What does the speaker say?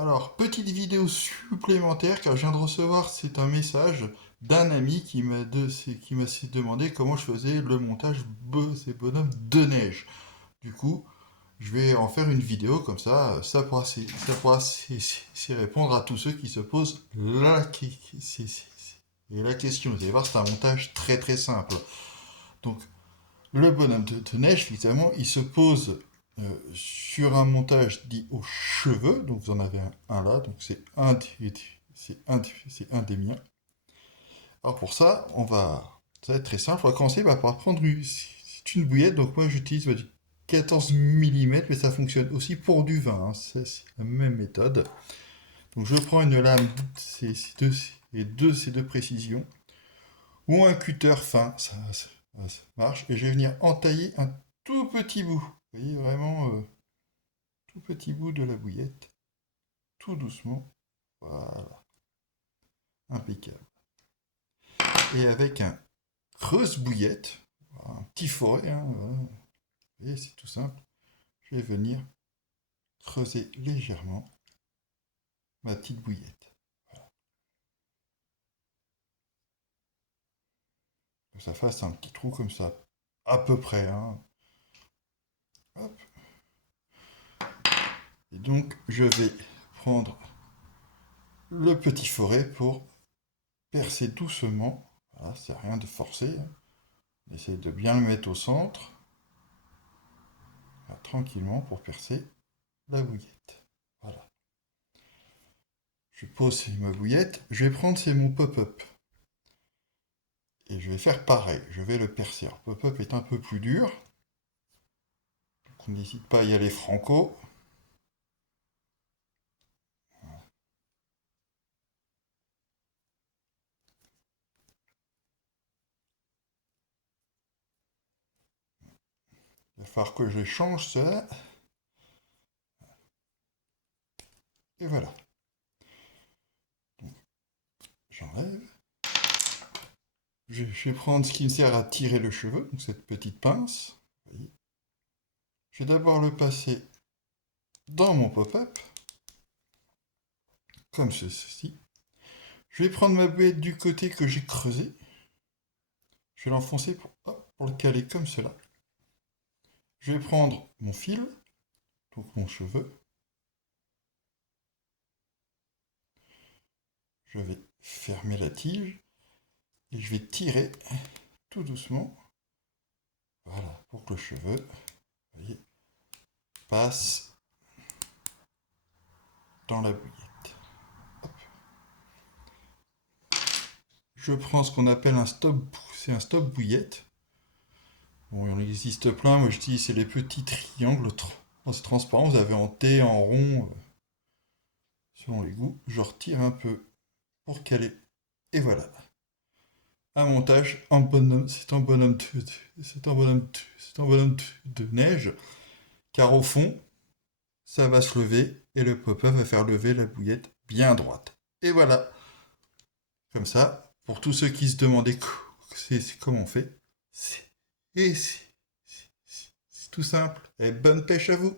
Alors, petite vidéo supplémentaire car je viens de recevoir, c'est un message d'un ami qui m'a demandé comment je faisais le montage ces bonhommes de neige. Du coup, je vais en faire une vidéo comme ça pourra répondre à tous ceux qui se posent la question. Vous allez voir, c'est un montage très très simple. Donc, le bonhomme de neige, évidemment, il se pose sur un montage dit aux cheveux. Donc vous en avez un là, donc c'est un des miens. Alors pour ça, ça va être très simple. On va commencer par prendre une bouillette. Donc moi j'utilise 14 mm, mais ça fonctionne aussi pour du vin, hein. C'est la même méthode. Donc je prends une lame, ces deux précisions, ou un cutter fin, ça marche, et je vais venir entailler un tout petit bout. Vous voyez vraiment tout petit bout de la bouillette, tout doucement. Voilà, impeccable. Et avec un creuse-bouillette, un petit forêt, hein, voilà. Vous voyez, c'est tout simple. Je vais venir creuser légèrement ma petite bouillette. Que ça fasse un petit trou comme ça, à peu près, hein. Hop. Et donc, je vais prendre le petit forêt pour percer doucement. Voilà, c'est rien de forcer, hein. Essayez de bien le mettre au centre. Voilà, tranquillement pour percer la bouillette. Voilà. Je pose ma bouillette. Je vais prendre mon pop-up. Et je vais faire pareil. Je vais le percer. Le pop-up est un peu plus dur. Donc on n'hésite pas à y aller franco. Il va falloir que je change cela. Et voilà. J'enlève. Je vais prendre ce qui me sert à tirer le cheveu, donc cette petite pince. Vous voyez. Je vais d'abord le passer dans mon pop-up, comme ceci. Je vais prendre ma bouillette du côté que j'ai creusé. Je vais l'enfoncer pour le caler comme cela. Je vais prendre mon fil, donc mon cheveu. Je vais fermer la tige et je vais tirer tout doucement. Voilà, pour que le cheveu, vous voyez, passe dans la bouillette. Hop. Je prends ce qu'on appelle c'est un stop bouillette. Bon, il en existe plein. Moi, je dis c'est les petits triangles transparents. Vous avez en T, en rond, selon les goûts. Je retire un peu pour caler. Et voilà. Un montage en bonhomme. C'est un bonhomme de neige. Car au fond, ça va se lever et le pop-up va faire lever la bouillette bien droite. Et voilà. Comme ça, pour tous ceux qui se demandaient comment on fait, c'est tout simple. Et bonne pêche à vous!